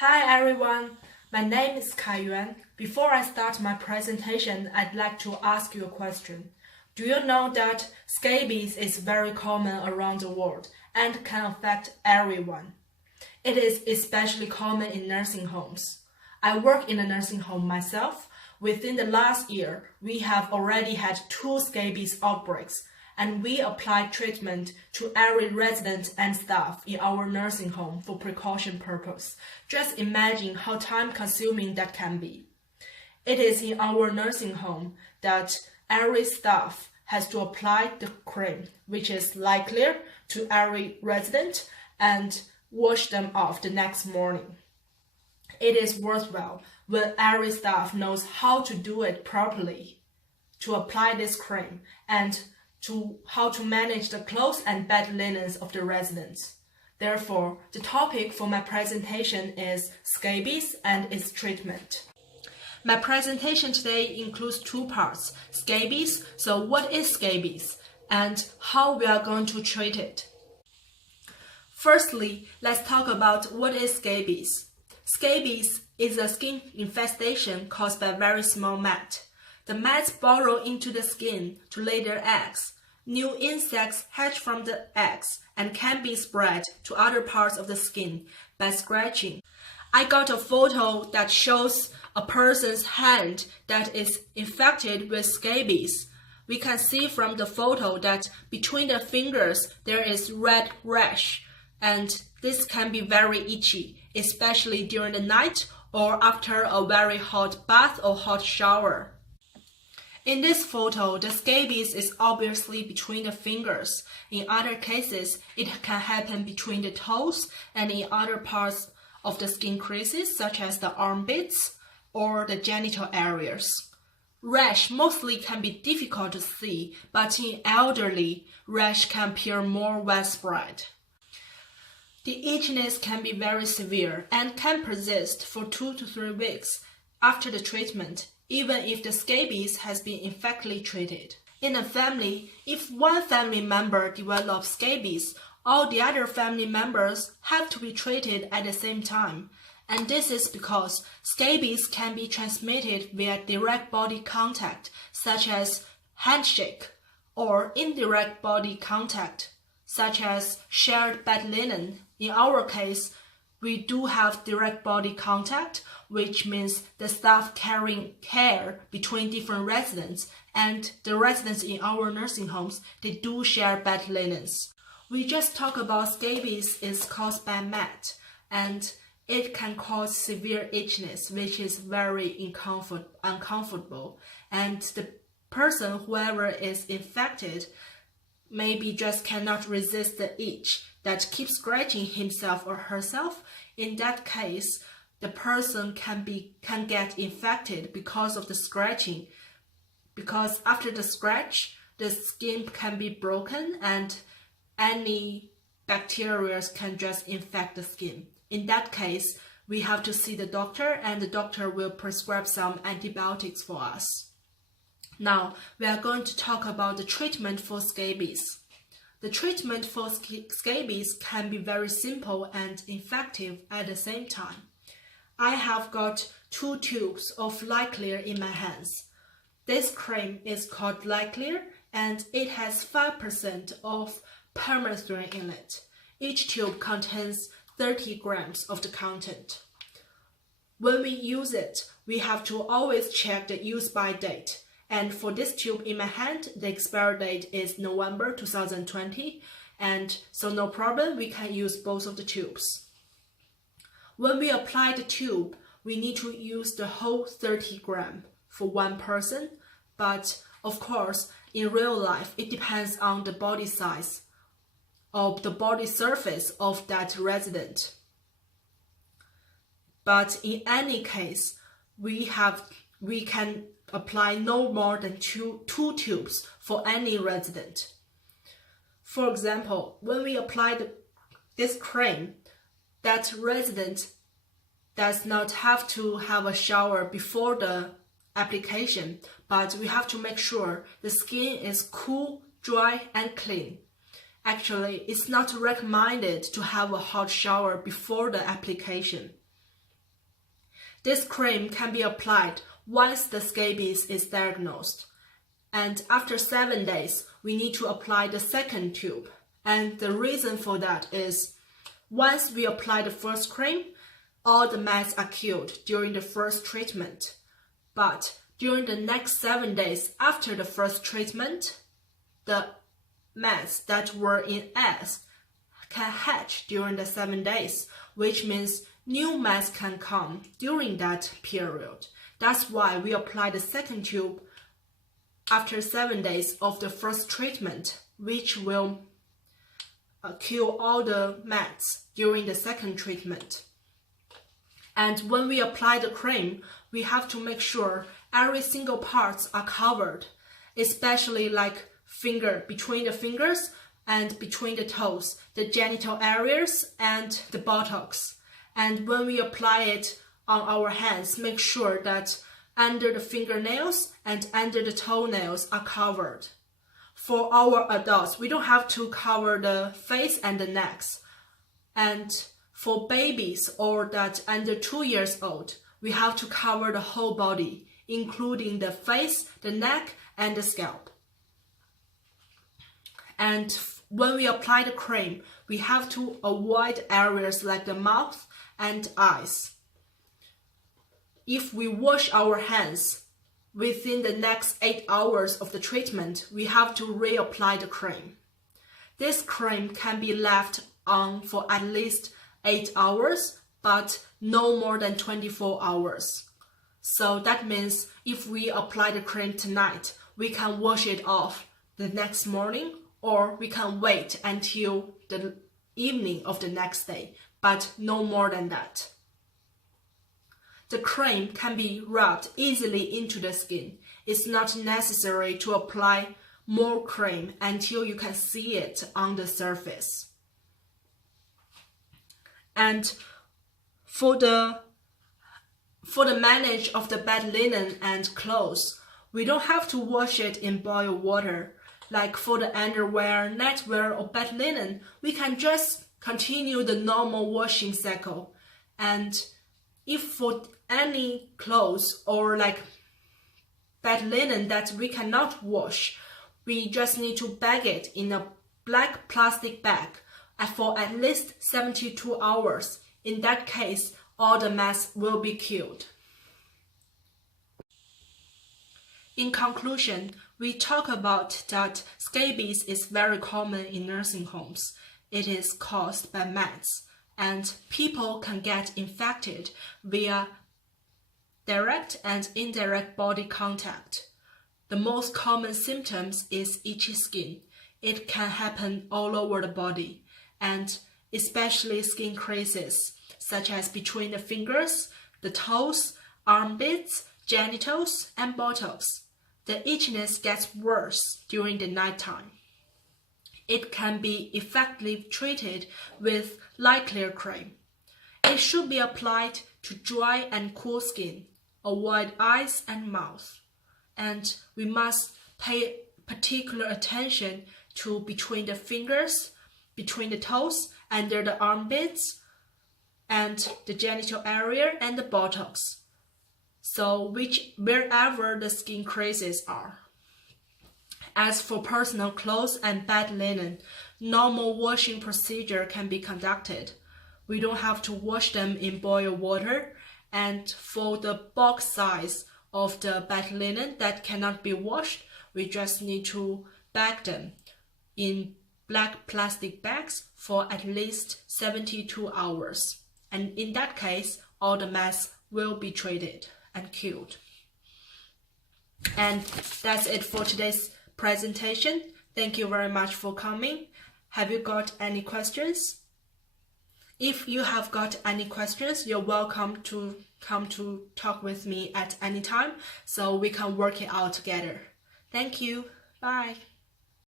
Hi everyone, my name is Kai Yuan. Before I start my presentation, I'd like to ask you a question. Do you know that scabies is very common around the world and can affect everyone? It is especially common in nursing homes. I work in a nursing home myself. Within the last year, we have already had 2 scabies outbreaks, and we applied treatment to every resident and staff in our nursing home for precaution purpose. Just imagine how time-consuming that can be. It is in our nursing home that every staff has to apply the cream, which is light clear, to every resident and wash them off the next morning. It is worthwhile when every staff knows how to do it properly, to apply this cream, and how to manage the clothes and bed linens of the residents. Therefore, the topic for my presentation is scabies and its treatment. My presentation today includes 2 parts: scabies, so what is scabies, and how we are going to treat it. Firstly, let's talk about what is scabies. Scabies is a skin infestation caused by very small mite. The mites burrow into the skin to lay their eggs. New insects hatch from the eggs and can be spread to other parts of the skin by scratching. I got a photo that shows a person's hand that is infected with scabies. We can see from the photo that between the fingers there is red rash, and this can be very itchy, especially during the night or after a very hot bath or hot shower. In this photo, the scabies is obviously between the fingers. In other cases, it can happen between the toes and in other parts of the skin creases, such as the armpits or the genital areas. Rash mostly can be difficult to see, but in elderly, rash can appear more widespread. The itchiness can be very severe and can persist for 2 to 3 weeks after the treatment, even if the scabies has been effectively treated. In a family, if one family member develops scabies, all the other family members have to be treated at the same time. And this is because scabies can be transmitted via direct body contact, such as handshake, or indirect body contact, such as shared bed linen. In our case, we do have direct body contact, which means the staff carrying care between different residents, and the residents in our nursing homes, they do share bed linens. We just talked about scabies is caused by mite, and it can cause severe itchiness, which is very uncomfortable, and the person, whoever is infected, maybe just cannot resist the itch that keeps scratching himself or herself. In that case, the person can get infected because of the scratching, because after the scratch, the skin can be broken and any bacteria can just infect the skin. In that case, we have to see the doctor, and the doctor will prescribe some antibiotics for us. Now, we are going to talk about the treatment for scabies. The treatment for scabies can be very simple and effective at the same time. I have got 2 tubes of light clear in my hands. This cream is called light clear, and it has 5% of permethrin in it. Each tube contains 30 grams of the content. When we use it, we have to always check the use-by date. And for this tube in my hand, the expiry date is November 2020, and so no problem, we can use both of the tubes. When we apply the tube, we need to use the whole 30 gram for one person, but of course, in real life, it depends on the body size of the body surface of that resident. But in any case, we can apply no more than two tubes for any resident. For example, when we apply this cream, that resident does not have to have a shower before the application, but we have to make sure the skin is cool, dry, and clean. Actually, it's not recommended to have a hot shower before the application. This cream can be applied once the scabies is diagnosed. And after 7 days, we need to apply the second tube. And the reason for that is, once we apply the first cream, all the mats are killed during the first treatment. But during the next 7 days after the first treatment, the mats that were in eggs can hatch during the 7 days, which means new mats can come during that period. That's why we apply the second tube after 7 days of the first treatment, which will kill all the mats during the second treatment. And when we apply the cream, we have to make sure every single parts are covered, especially like between the fingers and between the toes, the genital areas and the buttocks. And when we apply it on our hands, make sure that under the fingernails and under the toenails are covered. For our adults, we don't have to cover the face and the necks. And for babies or that under 2 years old, we have to cover the whole body, including the face, the neck, and the scalp. And when we apply the cream, we have to avoid areas like the mouth and eyes. If we wash our hands within the next 8 hours of the treatment, we have to reapply the cream. This cream can be left on for at least 8 hours, but no more than 24 hours. So that means if we apply the cream tonight, we can wash it off the next morning, or we can wait until the evening of the next day, but no more than that. The cream can be rubbed easily into the skin. It's not necessary to apply more cream until you can see it on the surface. And for the manage of the bed linen and clothes, we don't have to wash it in boiled water. Like for the underwear, nightwear, or bed linen, we can just continue the normal washing cycle. And if for any clothes or like bed linen that we cannot wash, we just need to bag it in a black plastic bag for at least 72 hours. In that case, all the mats will be killed. In conclusion, we talk about that scabies is very common in nursing homes. It is caused by mats, and people can get infected via direct and indirect body contact. The most common symptoms is itchy skin. It can happen all over the body, and especially skin creases, such as between the fingers, the toes, armpits, genitals, and buttocks. The itchiness gets worse during the nighttime. It can be effectively treated with light clear cream. It should be applied to dry and cool skin. Avoid eyes and mouth. And we must pay particular attention to between the fingers, between the toes, under the armpits, and the genital area and the buttocks. So wherever the skin creases are. As for personal clothes and bed linen, normal washing procedure can be conducted. We don't have to wash them in boiled water, and for the box size of the bed linen that cannot be washed, we just need to bag them in black plastic bags for at least 72 hours. And in that case, all the mats will be treated and killed. And that's it for today's presentation. Thank you very much for coming. Have you got any questions? If you have got any questions, you're welcome to come to talk with me at any time so we can work it out together. Thank you. Bye.